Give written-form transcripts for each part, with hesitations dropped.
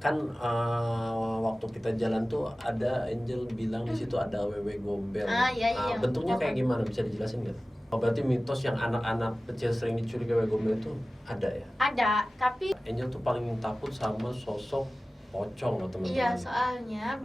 Kan waktu kita jalan tuh ada Angel bilang di situ ada wewe gombel. Iya iya. Bentuknya kayak gimana, bisa dijelasin nggak? Oh, berarti mitos yang anak-anak kecil sering diculik wewe gombel itu ada ya? Ada, tapi Angel tuh paling takut sama sosok pocong loh teman-teman. iya soalnya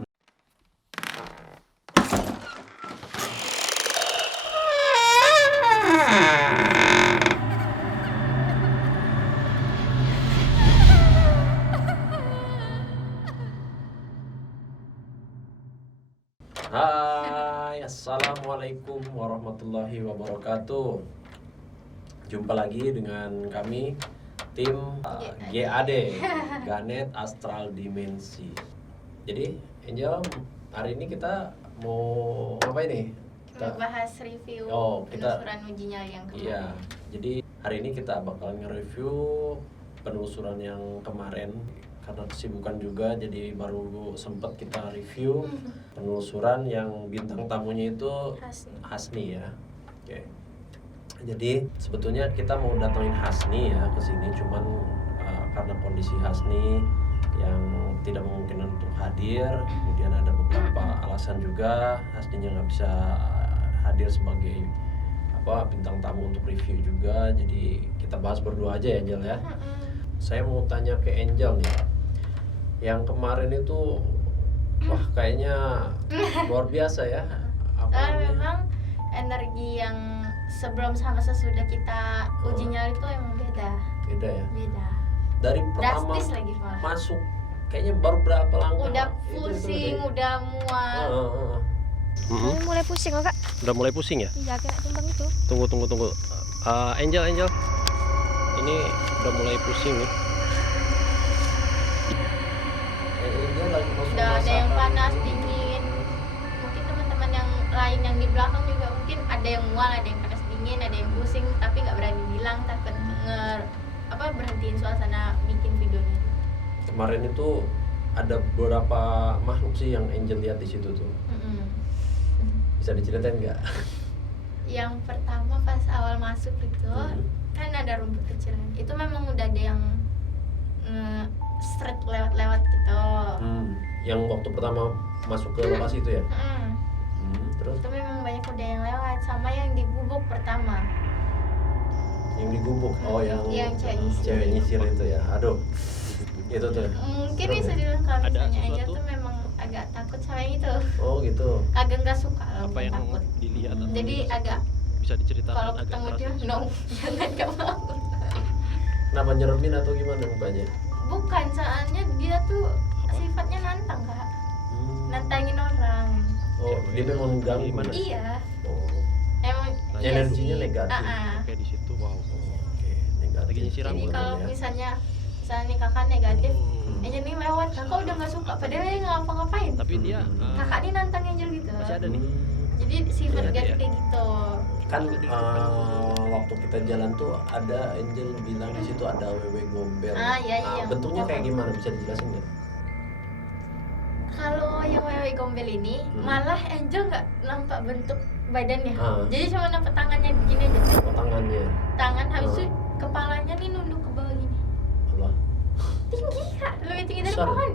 Hai, assalamualaikum warahmatullahi wabarakatuh. Jumpa lagi dengan kami tim GAD, Ganet Astral Dimensi. Jadi Angel, hari ini kita mau ngapain nih? bahas review penelusuran uji nyali yang kemarin. Iya, jadi hari ini kita bakal nge-review penelusuran yang kemarin. Karena kesibukan juga, jadi baru sempat kita review penelusuran yang bintang tamunya itu Hasni ya. Oke. Jadi sebetulnya kita mau datengin Hasni ya ke sini, cuman karena kondisi Hasni yang tidak memungkinkan untuk hadir, kemudian ada beberapa alasan juga Hasninya nggak bisa hadir sebagai bintang tamu untuk review juga. Jadi kita bahas berdua aja ya Angel ya. Saya mau tanya ke Angel nih, yang kemarin itu wah kayaknya luar biasa ya. Memang energi yang sebelum sama sesudah kita uji nyali itu emang beda ya. Beda. Dari pertama drastis lagi malah. Masuk kayaknya baru berapa langkah Udah pusing, udah mual. Ini mulai pusing kok kak. Udah mulai pusing ya? Iya kayak timbang itu. Tunggu. Angel, ini udah mulai pusing nih. Angel lagi masuk Udah ada yang masakan. panas, dingin. Mungkin teman-teman yang lain yang di belakang juga mungkin ada yang mual, ada yang panas dingin, ada yang pusing tapi nggak berani bilang, takut berhentiin suasana bikin videonya. Kemarin itu ada beberapa makhluk sih yang Angel lihat di situ tuh. Bisa diceritain nggak? Yang pertama pas awal masuk itu kan ada rumput kecil. Itu memang udah ada yang straight lewat gitu. Yang waktu pertama masuk ke lokasi itu ya? Terus? Itu memang banyak udah yang lewat, sama yang di gubuk pertama. Yang di gubuk? Oh yang cewek nyisir itu ya? Aduh, itu tuh. Mungkin bisa dibilang kalau misalnya aja tuh memang agak takut sama yang itu. Oh gitu. Agak nggak suka kalau Apa yang takut. dilihat? Jadi agak Bisa diceritakan kalau agak ketemu keras? dia no, jangan gak mau. Kenapa nyeremin atau gimana mukanya? Bukan, soalnya dia tuh sifatnya nantang kak, nantangin orang. Oh, dia memang ganggu. Gimana? Iya, Oh, emang iya energinya sih. negatif. Oke di situ wow. Oke, negatif. Lagi nyisir Jadi rambut kalau ya. misalnya nih kakak negatif, Angel nih lewat, kakak udah nggak suka, padahal dia nggak ngapa-ngapain. Tapi dia Kakak nih nantang Angel gitu. masih ada nih. Jadi sifat Ada negatif ya? kayak gitu. Kan waktu kita jalan tuh ada Angel bilang di situ ada wewe gombel. Iya. Bentuknya kayak gimana, bisa dijelasin nggak? Kalau yang wewe gombel ini malah Angel nggak nampak bentuk badannya. Jadi cuma nampak tangannya begini aja. Oh, tangannya. Tangan habis itu kepalanya nih nunduk ke bawah gini. Allah. Tinggi kak, lebih tinggi dari Besar. pohon.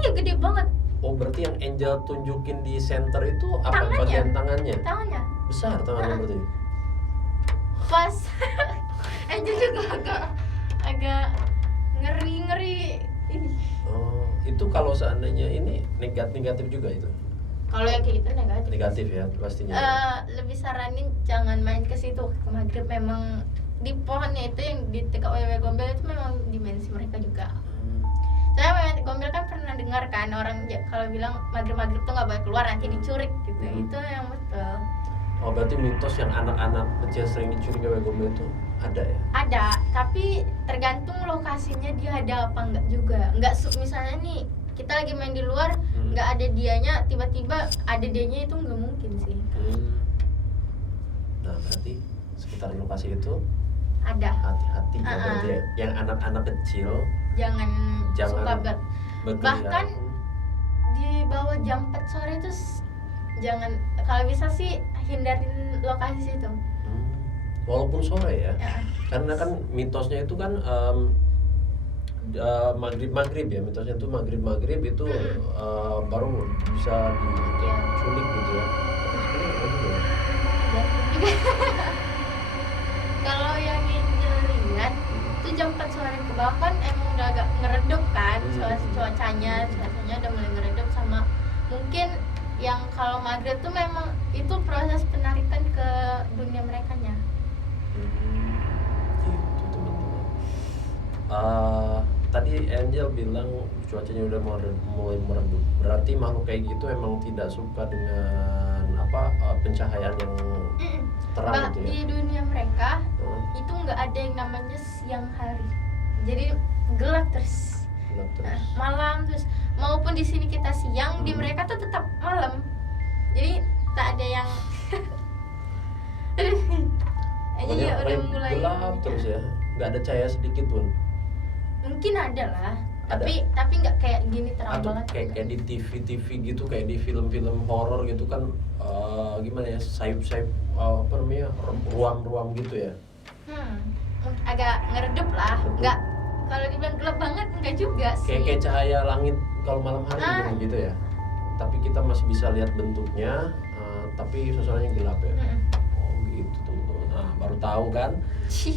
Iya gede banget Oh, berarti yang Angel tunjukin di center itu apa? Tangannya. Bagian tangannya? tangannya. Besar tangannya berarti. Pas Angel juga agak ngeri ini. Oh, itu kalau seandainya ini negatif juga itu. Kalau yang kayak gitu negatif. Negatif ya pastinya. Lebih saranin jangan main ke situ ke maghrib. Memang di pohonnya itu yang di dekat wewe gombel itu memang dimensi mereka juga. Saya wewe gombel kan pernah dengar kan orang kalau bilang maghrib tuh nggak boleh keluar nanti dicurik gitu. Itu yang betul. Oh, berarti mitos yang anak-anak kecil sering diculik wewe gombel itu ada ya? Ada, tapi tergantung lokasinya dia ada apa enggak juga. Enggak misalnya nih kita lagi main di luar, nggak ada dianya, tiba-tiba ada dianya itu nggak mungkin sih. Nah, berarti sekitar lokasi itu Ada. hati-hati ya berarti ya. Yang anak-anak kecil Jangan suka berkeliaran. bahkan di bawah jam 4 sore itu jangan, kalau bisa sih hindarin lokasi situ. Walaupun sore ya. Ya. Karena kan mitosnya itu kan maghrib ya, mitosnya itu maghrib itu baru bisa diculik gitu ya. Tapi sebenarnya Kalau yang Angel lihat itu jam 4 sore ke bawah kan emang udah agak ngeredup kan cuacanya udah mulai ngeredup, sama mungkin yang kalau maghrib tuh memang itu proses penarikan ke dunia merekanya. gitu teman-teman. Tadi Angel bilang cuacanya udah mulai meredup. Berarti makhluk kayak gitu emang tidak suka dengan pencahayaan yang terang gitu ya. Di dunia mereka itu nggak ada yang namanya siang hari, jadi gelap terus. Gelap terus. Malam terus, maupun di sini kita siang, di mereka tuh tetap malam, jadi tak ada yang jadi ya udah mulai gelap terus ya, nggak ada cahaya sedikit pun. mungkin ada lah, Ada. tapi nggak kayak gini terang Atau banget. kayak di TV gitu, kayak di film-film horor gitu kan, gimana ya, sayup-sayup ruam-ruam gitu ya. Agak ngeredup lah, nggak kalau dibilang gelap banget enggak juga sih. Kayak cahaya langit kalau malam hari gitu ya. Tapi kita masih bisa lihat bentuknya, tapi suasananya gelap ya. Oh gitu teman-teman. Nah baru tahu kan.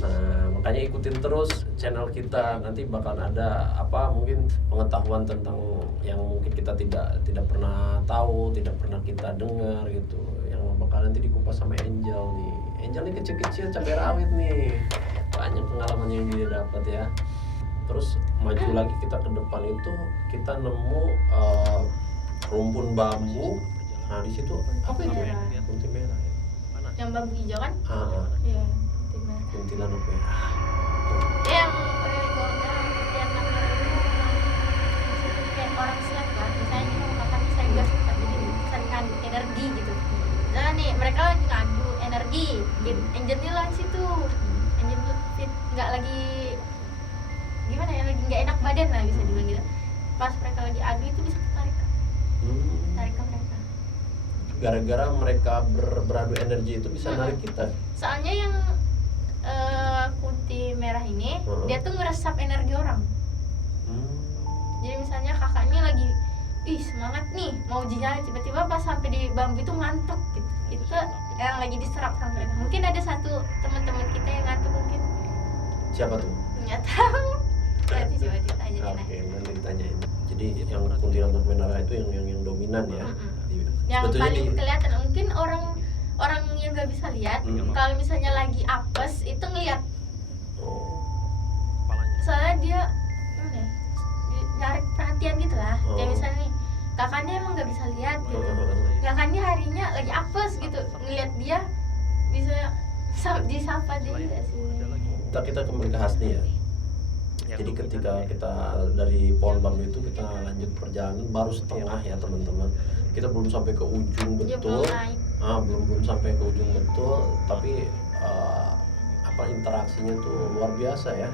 Nah makanya ikutin terus channel kita, nanti bakalan ada mungkin pengetahuan tentang yang mungkin kita tidak pernah tahu, tidak pernah kita dengar gitu, yang bakal nanti dikupas sama Angel nih. Angel nih kecil-kecil cabai rawit nih, banyak pengalaman yang dia dapat ya. Terus maju lagi kita ke depan itu kita nemu rumpun bambu. Nah di situ apa itu? Kunti merah ya. Yang bambu hijau kan? Iya, kunti merah. Kuntilanak merah. Yang yang kayak orang siap lah, misalnya kita mau makan saya gas kan, jadi kesankan energi gitu. Nah nih mereka lagi ngadu energi, Angel nih lah situ, Angel fit nggak lagi gimana ya, lagi nggak enak badan lah bisa dibilang gitu. Pas mereka lagi adu itu bisa tarik ke mereka. Gara-gara mereka beradu energi itu bisa narik kita. Soalnya yang kunti merah ini dia tuh ngeresap energi orang. Jadi misalnya kakaknya lagi semangat nih mau uji nyali, tiba-tiba pas sampai di bambu itu ngantuk gitu. Itu yang lagi diserap sama mereka. Mungkin ada satu teman-teman kita yang ngantuk mungkin. Siapa tuh? Nggak tahu. Nanti coba ditanya. Oke, nanti ditanyain. Jadi yang kuntilanak merah itu yang dominan ya. Yang Sebetulnya paling kelihatan mungkin orang yang nggak bisa lihat, kalau misalnya lagi apes itu ngelihat. Soalnya dia narik perhatian gitu lah. Kayak misalnya nih kakaknya emang nggak bisa lihat gitu, kakaknya harinya lagi apes gitu, ngelihat dia bisa disapa dia juga sih. Kita kembali ke Hasni ya. Jadi ketika kita dari pohon bambu itu kita lanjut perjalanan baru setengah ya teman-teman. Kita belum sampai ke ujung betul. Belum sampai ke ujung betul, tapi interaksinya tuh luar biasa ya.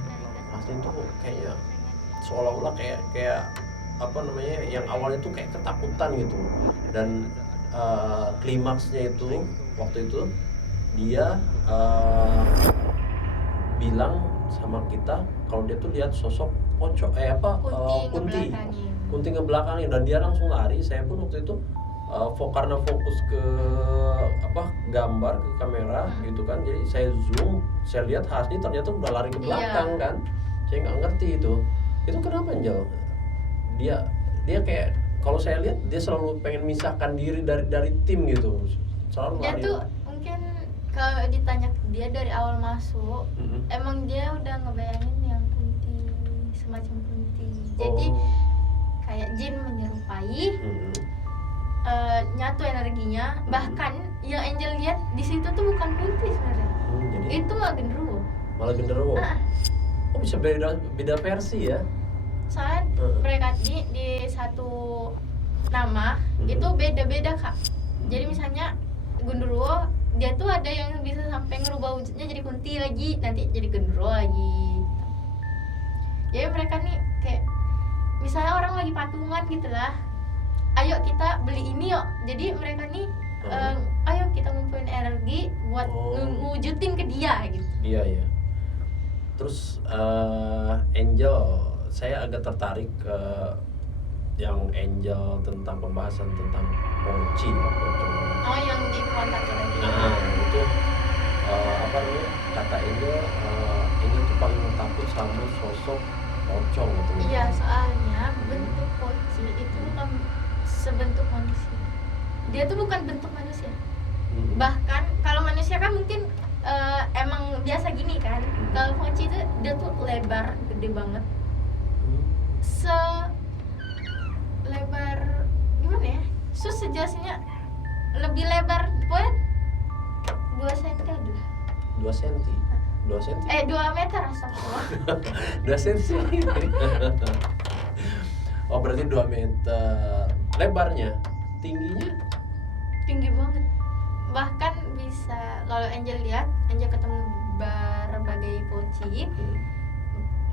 Hasni tuh kayaknya seolah-olah kayak yang awalnya tuh kayak ketakutan gitu, dan klimaksnya itu waktu itu dia bilang sama kita kalau dia tuh lihat sosok kunti ngebelakangin, dan dia langsung lari. Saya pun waktu itu karena fokus ke gambar, ke kamera gitu kan, jadi saya zoom, saya lihat Hasni ternyata udah lari ke belakang kan. Saya nggak ngerti itu kenapa Angel. Dia kayak kalau saya lihat dia selalu pengen misahkan diri dari tim gitu, selalu dia lari. tuh mungkin kalau ditanya dia dari awal masuk, emang dia udah ngebayangin yang kunti, semacam kunti. Jadi kayak jin menyerupai, nyatu energinya. Bahkan yang Angel lihat di situ tuh bukan kunti sebenarnya, itu malah genderuwo. Oh bisa beda versi ya. Soalnya mereka di satu nama itu beda-beda Kak. Jadi misalnya genderuwo dia tuh ada yang bisa sampai ngerubah wujudnya jadi kunti lagi, nanti jadi genderuwo lagi. Jadi mereka nih kayak misalnya orang lagi patungan gitu lah, ayo kita beli ini yuk. Jadi mereka nih ayo kita ngumpulin energi buat ngewujudin ke dia gitu. Iya. Terus Angel saya agak tertarik ke yang Angel tentang pembahasan tentang Poci ya, pocong. Oh, yang di kontak tadi. Nah itu apa namanya, kata Angel, Angel tuh paling takut sama sosok pocong gitu. Iya, soalnya bentuk poci itu bukan sebentuk manusia. Dia tuh bukan bentuk manusia. Bahkan kalau manusia kan mungkin emang biasa gini kan. Kalau poci itu dia tuh lebar, gede banget. Lebar gimana ya? Sejauhnya lebih lebar, pokoknya 2 cm aja. 2 senti. 2 senti. 2 meter astagfirullah. 2 senti. Oh, berarti 2 meter. Lebarnya, tingginya Tinggi banget. Bahkan bisa kalau Angel lihat, Angel ketemu berbagai poci,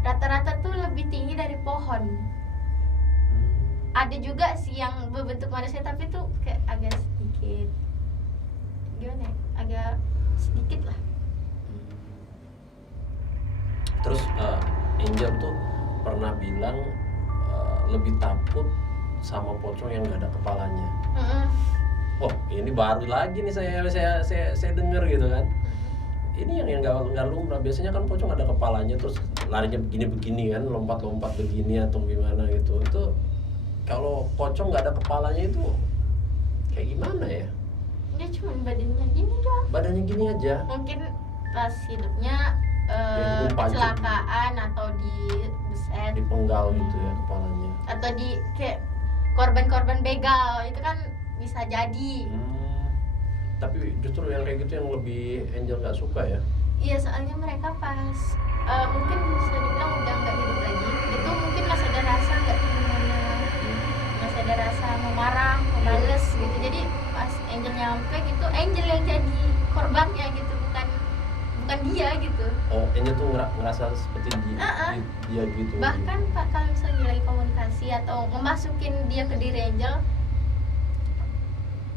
rata-rata tuh lebih tinggi dari pohon. Ada juga sih yang berbentuk manusia tapi tuh kayak agak sedikit gimana ya? Agak sedikit lah. Terus Angel tuh pernah bilang lebih takut sama pocong yang nggak ada kepalanya. Oh, ini baru lagi nih saya dengar gitu kan. Ini yang nggak lumrah. Biasanya kan pocong ada kepalanya terus larinya begini kan, lompat-lompat begini atau gimana gitu. Itu kalau pocong nggak ada kepalanya itu kayak gimana ya? Dia cuma badannya gini doang. Badannya gini aja. Mungkin pas hidupnya kecelakaan atau dibeset Dipenggal gitu ya kepalanya. atau di kayak korban-korban begal itu kan bisa jadi. Tapi justru yang kayak gitu yang lebih Angel nggak suka ya. Iya, soalnya mereka pas mungkin bisa dibilang udah nggak hidup lagi. Itu mungkin masih ada rasa nggak gimana, masih ada rasa mau marah, mau bales gitu. Jadi pas Angel nyampe gitu, Angel yang jadi korbannya gitu, bukan dia gitu. Oh, Angel tuh ngerasa seperti dia gitu. Bahkan Pak kalau misalnya lagi komunikasi atau memasukin dia ke diri Angel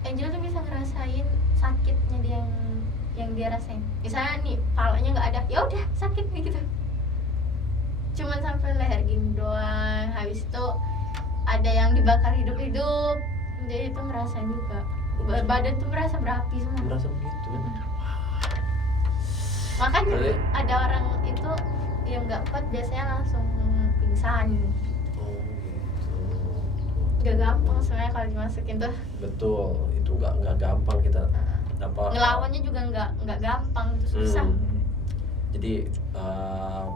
tuh bisa ngerasain sakitnya dia yang dia rasain. Misalnya nih palanya nggak ada, ya udah sakit nih gitu. Cuman sampai leher gini doang. Habis itu ada yang dibakar hidup-hidup. Jadi itu ngerasain juga. Badan tuh merasa berapi semua. Merasa begitu. Makanya Berarti, ada orang itu yang nggak kuat biasanya langsung pingsan. oh gitu. Gak gampang sebenarnya kalau dimasukin tuh. Betul, itu nggak gampang kita apa. Ngelawannya juga nggak gampang, itu susah. Jadi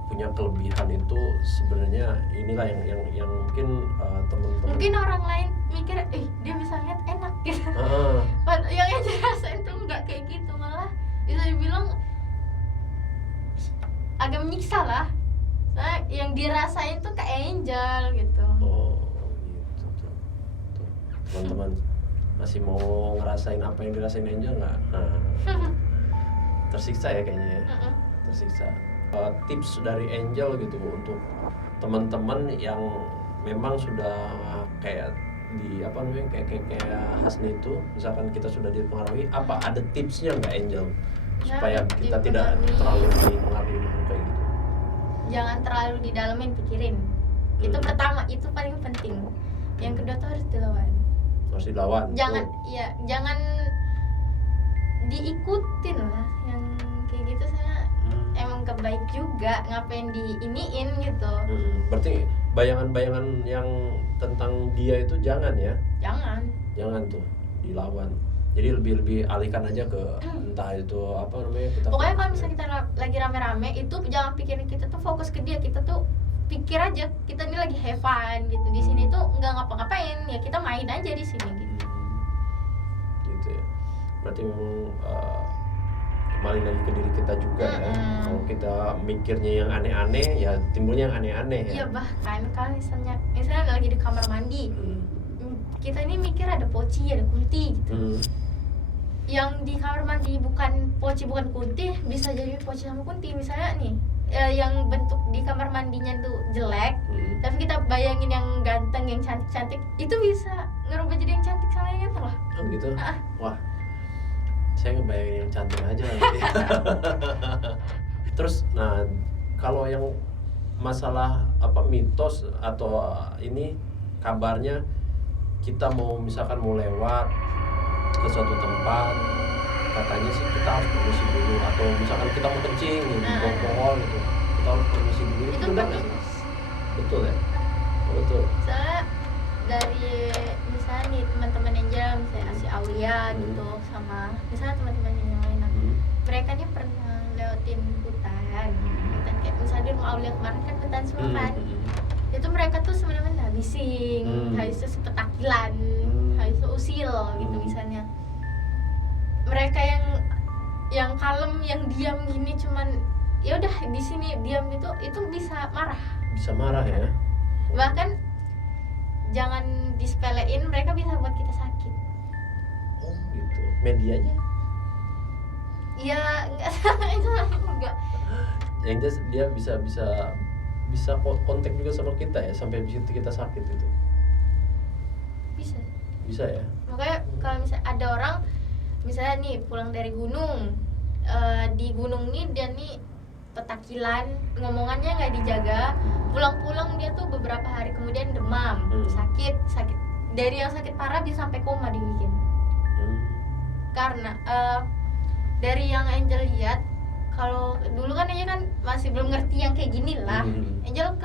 punya kelebihan itu sebenarnya inilah yang mungkin teman-teman. Mungkin orang lain mikir, dia bisa lihat enak gitu. Yang dirasain tuh nggak kayak gitu, malah bisa dibilang agak menyiksa lah. Soalnya yang dirasain tuh kayak Angel gitu. Oh gitu tuh. Teman-teman masih mau ngerasain apa yang dirasain Angel nggak? Tersiksa ya kayaknya ya. Tersiksa. Tips dari Angel gitu untuk teman-teman yang memang sudah kayak di apa namanya kayak Hasni itu, misalkan kita sudah dipengaruhi, apa ada tipsnya nggak Angel supaya kita tidak terlalu dipengaruhi kayak gitu? Jangan terlalu didalemin, pikirin. Itu pertama, itu paling penting. Yang kedua tuh harus dilawan. Harus dilawan. Jangan diikutin lah yang kayak gitu. Saya emang kebaik juga, ngapain diiniin gitu. Berarti bayangan-bayangan yang tentang dia itu jangan ya? Jangan tuh dilawan. Jadi lebih alihkan aja ke entah itu apa namanya kita. Pokoknya kalau misalnya kita lagi rame-rame itu jangan pikirin, kita tuh fokus ke dia, kita tuh pikir aja kita ini lagi have fun gitu. Di sini tuh nggak ngapa-ngapain, ya kita main aja di sini gitu. Gitu ya. Berarti memang kembali lagi ke diri kita juga ya. Kalau kita mikirnya yang aneh-aneh ya timbulnya yang aneh-aneh ya. Iya, bahkan kalau misalnya lagi di kamar mandi, kita ini mikir ada poci, ada kunti gitu. Yang di kamar mandi bukan poci bukan kunti, bisa jadi poci sama kunti. Misalnya nih yang bentuk di kamar mandinya tuh jelek, tapi kita bayangin yang ganteng, yang cantik-cantik, itu bisa ngerubah jadi yang cantik sama yang ganteng loh. Oh gitu. Wah, saya ngebayangin yang cantik aja nanti. Terus, nah kalau yang masalah mitos atau ini kabarnya kita misalkan mau lewat ke suatu tempat, katanya sih kita harus permisi dulu, atau misalkan kita mau kencing nih di pohon gitu, kita harus permisi dulu. Itu benar nggak sih? Betul ya? Oh, betul. Soalnya dari misalnya nih teman-teman Angel, misalnya si Aulia gitu, sama misalnya teman-teman yang lain, mereka nih pernah lewatin hutan kayak misalnya di rumah Aulia kemarin kan hutan semua kan. Itu mereka tuh sebenarnya bising, habis itu sepetakilan, habis itu usil gitu misalnya. Mereka yang kalem, yang diam gini cuman ya udah di sini diam gitu, itu bisa marah. Bisa marah ya. Bahkan jangan disepelein, mereka bisa buat kita sakit. Oh gitu. Medianya? Ya enggak itu enggak. Yang jelas dia bisa kontak juga sama kita ya, sampai di situ kita sakit itu. Bisa ya. Makanya kalau misalnya ada orang misalnya nih pulang dari gunung, di gunung nih dia nih petakilan, ngomongannya nggak dijaga, pulang-pulang dia tuh beberapa hari kemudian demam, sakit dari yang sakit parah bisa sampai koma dibikin. Karena dari yang Angel lihat, kalau dulu kan Angel kan masih belum ngerti yang kayak gini lah. Angel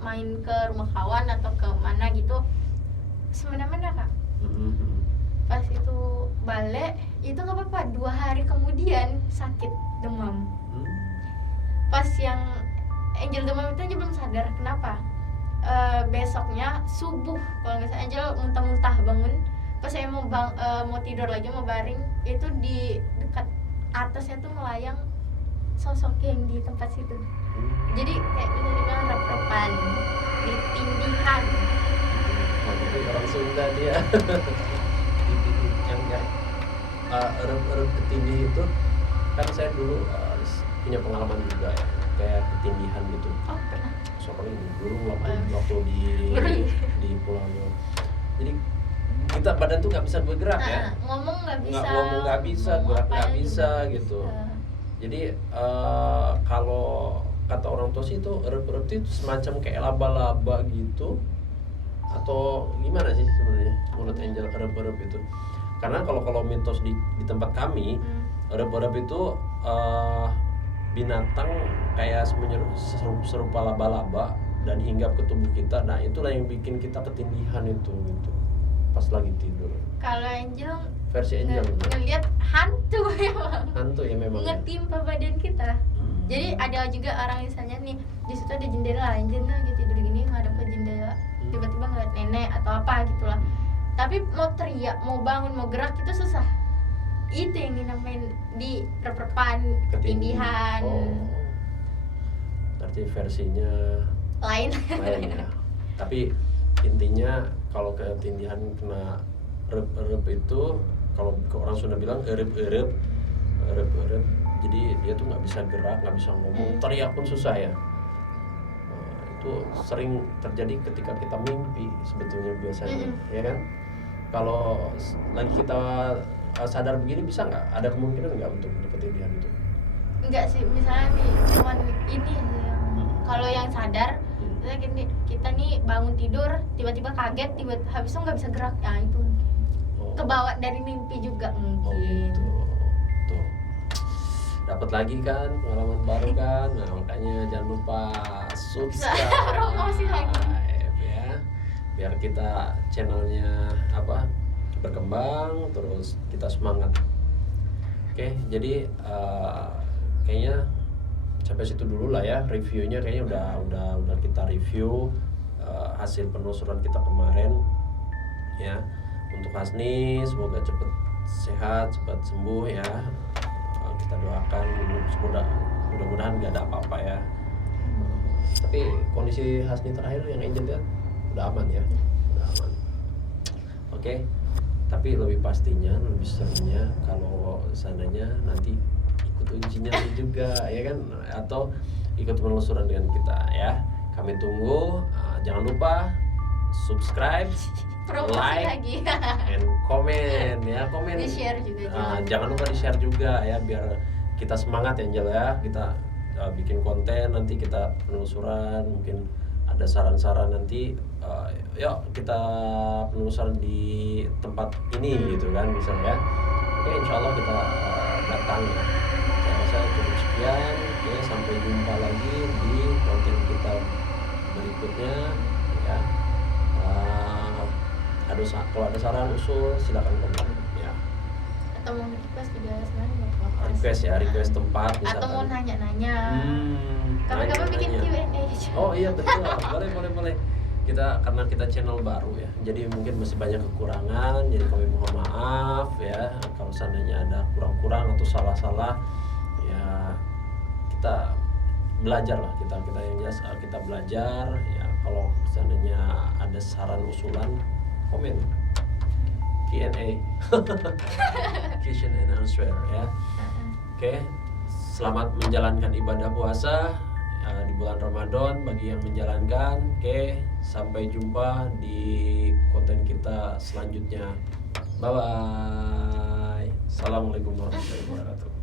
main ke rumah kawan atau ke mana gitu semena-mena Kak. Pas itu balik itu nggak apa-apa, 2 hari kemudian sakit demam. Pas yang Angel demam itu Angel belum sadar kenapa. Besoknya subuh kalau nggak salah Angel muntah-muntah bangun. Pas saya mau tidur lagi, mau baring, itu di dekat atasnya tuh melayang sosok yang di tempat situ. Jadi kayak bisa dibilang rep-repan, ditindihan. Tapi orang Sunda dia yang erep ketindih itu kan saya dulu punya pengalaman juga ya, kayak ketindihan gitu. Oh pernah. Soalnya dulu waktu di Pulau Jawa. Jadi kita badan tuh nggak bisa bergerak ya. Ngomong nggak bisa. Ngomong nggak bisa, gerak nggak bisa gitu. Jadi kalau kata orang tua sih itu erep itu semacam kayak laba-laba gitu, atau gimana sih sebenarnya menurut Angel erep itu? Karena kalau mitos di tempat kami, erep itu binatang kayak serupa laba-laba dan hinggap ke tubuh kita. Nah itulah yang bikin kita ketindihan itu gitu pas lagi tidur. Kalau Angel Versi Angel ngelihat hantu ya memang ngetimpa badan kita. Jadi ada juga orang misalnya nih di situ ada jendela, Angel lagi tidur gini ngadep ke jendela, tiba-tiba ngeliat nenek atau apa gitulah. Tapi mau teriak, mau bangun, mau gerak itu susah. Itu yang dinamain di rep-repan, ketindihan. Berarti versinya lain ya. Tapi intinya kalau ketindihan kena erep itu, kalau orang Sunda bilang erep, jadi dia tuh nggak bisa gerak, nggak bisa ngomong, teriak pun susah ya. Itu sering terjadi ketika kita mimpi sebetulnya biasanya, ya kan? Kalau lagi kita sadar begini bisa nggak? Ada kemungkinan nggak untuk ketindihan itu? Enggak sih, misalnya nih cuman ini kalau yang sadar kita nih bangun tidur tiba-tiba kaget, habis itu nggak bisa gerak, ya itu kebawa dari mimpi juga mungkin. Gitu. Tuh. Dapat lagi kan pengalaman baru kan. Nah, makanya jangan lupa subscribe promosi lagi ya. Biar kita channelnya berkembang, terus kita semangat. Oke, jadi kayaknya sampai situ dulu lah ya reviewnya. Kayaknya udah kita review hasil penelusuran kita kemarin ya. Untuk Hasni semoga cepat sehat, cepat sembuh ya. Kita doakan mudah-mudahan nggak ada apa-apa ya. Tapi kondisi Hasni terakhir yang Angel lihat udah aman ya, udah aman. Oke. Tapi lebih pastinya, lebih serunya kalau seandainya nanti ikut ujinya juga ya kan, atau ikut penelusuran dengan kita ya. Kami tunggu. Jangan lupa subscribe, like, lagi. and komen ya, komen. Di share juga. Jangan lupa di share juga ya, biar kita semangat ya Angel ya. Kita bikin konten, nanti kita penelusuran, mungkin ada saran-saran nanti, yuk kita penelusuran di tempat ini gitu kan misalnya. Oke, insya Allah kita datang ya. Saya rasa cukup sekian. Oke, sampai jumpa lagi di konten kita berikutnya ya. Kalau ada saran usul silakan komen ya. Atau mau request juga sebenarnya nggak apa-apa. Request tempat misalkan. Atau mau nanya-nanya. Kapan-kapan bikin nanya-nanya. Q&A. Oh iya betul, boleh. Karena kita channel baru ya, jadi mungkin masih banyak kekurangan, jadi kami mohon maaf ya kalau seandainya ada kurang-kurang atau salah-salah ya. Kita belajar lah, kita yang jelas kita belajar ya. Kalau seandainya ada saran usulan, komen Q&A question and answer ya. Oke, selamat menjalankan ibadah puasa di bulan Ramadan bagi yang menjalankan. Oke, sampai jumpa di konten kita selanjutnya. Bye bye. Assalamualaikum warahmatullahi wabarakatuh.